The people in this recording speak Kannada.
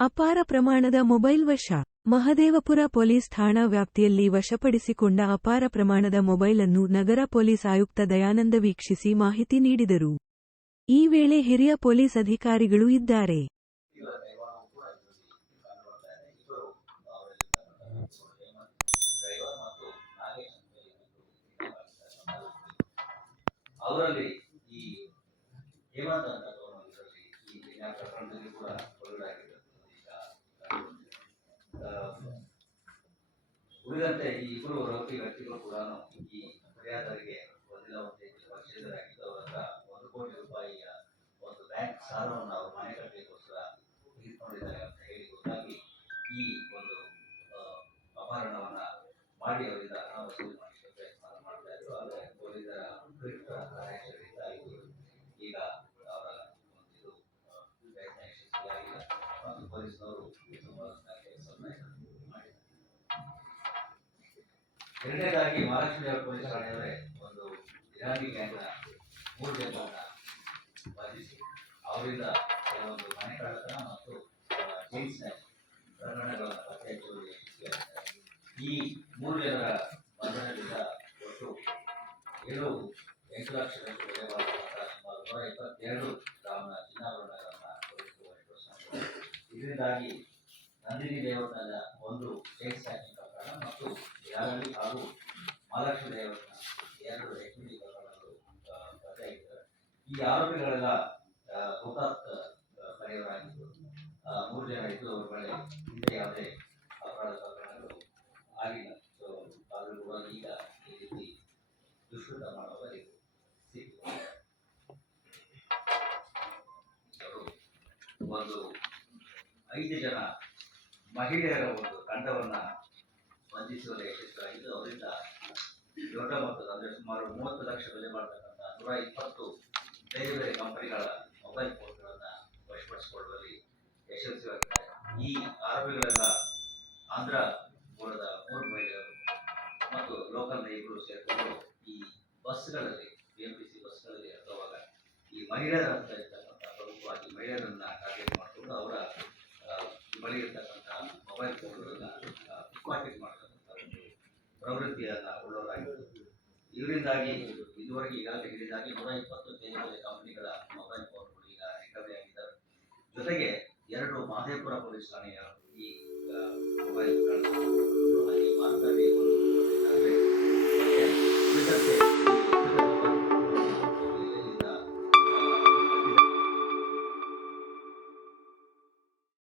ಅಪಾರ ಪ್ರಮಾಣದ ಮೊಬೈಲ್ ವಶ. ಮಹದೇವಪುರ ಪೊಲೀಸ್ ಠಾಣಾ ವ್ಯಾಪ್ತಿಯಲ್ಲಿ ವಶಪಡಿಸಿಕೊಂಡ ಅಪಾರ ಪ್ರಮಾಣದ ಮೊಬೈಲ್ ಅನ್ನು ನಗರ ಪೊಲೀಸ್ ಆಯುಕ್ತ ದಯಾನಂದ ವೀಕ್ಷಿಸಿ ಮಾಹಿತಿ ನೀಡಿದರು. ಈ ವೇಳೆ ಹಿರಿಯ ಪೊಲೀಸ್ ಅಧಿಕಾರಿಗಳು ಇದ್ದಾರೆ. ಈ ಹೇಮಂತ್ ಅಂತ ಈ ಪ್ರಕರಣದಲ್ಲಿ ಕೂಡ ಒಳಗಾಗಿದೆ ಈಗ ಆ, ಉಳಿದಂತೆ ಈ ಇಬ್ಬರು ವ್ಯಕ್ತಿ ವ್ಯಕ್ತಿಗಳು ಕೂಡ ಈ ಮರ್ಯಾದರಿಗೆ ಬಂದಿಲ್ಲ ಅವರ ಎರಡನೇದಾಗಿ ಮಹಾಲಕ್ಷ್ಮಿ ಪೊಲೀಸ್ ಒಂದು ಇರಾನಿ ಗ್ಯಾಂಗ್ನ ಮೂರು ಜನರನ್ನ ಬಂಧಿಸಿ ಅವರಿಂದ ಕೆಲವೊಂದು ಮನೆ ಮತ್ತು ಸ್ನ್ಯಾಚ್ ಪ್ರಕರಣಗಳನ್ನು ಪತ್ತೆ ಹಚ್ಚುವಲ್ಲಿ ಈ ಮೂರು ಜನರ ಬಂಧನದಿಂದ ಒಟ್ಟು ಏಳು ಎಂಟು ಲಕ್ಷದಷ್ಟು ಬೆಲೆ ಸುಮಾರು ನೂರ ಇಪ್ಪತ್ತೆರಡು ಗ್ರಾಮನ ಚಿನ್ನಾಭರಣಗಳನ್ನು ಇದರಿಂದಾಗಿ ನಂದಿನಿ ಲೇಔಟ್ನ ಒಂದು ಚೈನ್ ಸ್ನ್ಯಾಚಿಂಗ್ ಪ್ರಕರಣ ಮತ್ತು ಯಾರಲ್ಲಿ ಹಾಗೂ ಮಹಾಲಕ್ಷ್ಮಿ ದೇವಸ್ಥಾನ ಎರಡು ಎಕ್ವಿಟಿ ಪ್ರಕರಣಗಳು ಪತ್ತೆಯಾಗಿದ್ದಾರೆ ಈ ಆರೋಪಿಗಳೆಲ್ಲ ಆ, ಕಡೆಯವರಾಗಿದ್ದು ಮೂರು ಜನ ಇದ್ದು ಅವರ ಬಳಿ ಹಿಂದೆ ಯಾವುದೇ ಅಪರಾಧ ಪ್ರಕರಣಗಳು ಆಗಿಲ್ಲ. ಸೊ ಆದರೂ ಈಗ ಈ ರೀತಿ ದುಷ್ಕೃತ ಮಾಡುವವರಿಗೆ ಸಿಕ್ಕು ಅವರು ಒಂದು ಐದು ಜನ ಮಹಿಳೆಯರ ಒಂದು ತಂಡವನ್ನ ಬಂಧಿಸುವಲ್ಲಿ ಯಶಸ್ವಿಯಾಗಿದ್ದು ಅವರಿಂದ ದೊಡ್ಡ ಮೊತ್ತದ ಅಂದರೆ ಸುಮಾರು ಮೂವತ್ತು ಲಕ್ಷ ಬೆಲೆ ಮಾಡತಕ್ಕಂಥ ನೂರ ಇಪ್ಪತ್ತು ಬೇರೆ ಬೇರೆ ಕಂಪನಿಗಳ ಮೊಬೈಲ್ ಫೋನ್ಗಳನ್ನು ವಶಪಡಿಸಿಕೊಳ್ಳುವಲ್ಲಿ ಯಶಸ್ವಿಯಾಗಿದ್ದಾರೆ ಈ ಆರೋಪಿಗಳೆಲ್ಲ ಆಂಧ್ರ ಮೂಲದ ಮೂರು ಮಹಿಳೆಯರು ಮತ್ತು ಲೋಕಲ್ ಇಬ್ಬರು ಸೇರಿಕೊಂಡು ಈ ಬಸ್ಗಳಲ್ಲಿ ಬಿ ಎಂ ಟಿ ಸಿ ಬಸ್ಗಳಲ್ಲಿ ಹತ್ತುವಾಗ ಈ ಮಹಿಳೆಯರ ಅಂತ ಇರ್ತಕ್ಕಂಥ ಪ್ರಮುಖವಾಗಿ ಮಹಿಳೆಯರನ್ನ ಟಾರ್ಗೆಟ್ ಮಾಡಿಕೊಂಡು ಅವರ ಬಳಿ ಇರ್ತಕ್ಕಂಥ ಮೊಬೈಲ್ ಫೋನ್ಗಳನ್ನ ಪಿಕ್ ಪಾಕೆಟ್ ಮಾಡತಕ್ಕಂಥ ಒಂದು ಪ್ರವೃತ್ತಿಯನ್ನ ಉಳ್ಳವರಾಗಿದ್ದು ಇದರಿಂದಾಗಿ ಇದುವರೆಗೆ ಈಗಾಗಲೇ ಇದರಿಂದಾಗಿ ನೂರ ಇಪ್ಪತ್ತು ಬೇರೆ ಕಂಪನಿಗಳ ಮೊಬೈಲ್ ಫೋನ್ಗಳು ಈಗ ರಿಕವರಿ ಆಗಿದ್ದಾವೆ. ಜೊತೆಗೆ ಎರಡು ಮಾದೇಪುರ ಪೊಲೀಸ್ ಠಾಣೆಯ ಈ ಮೊಬೈಲ್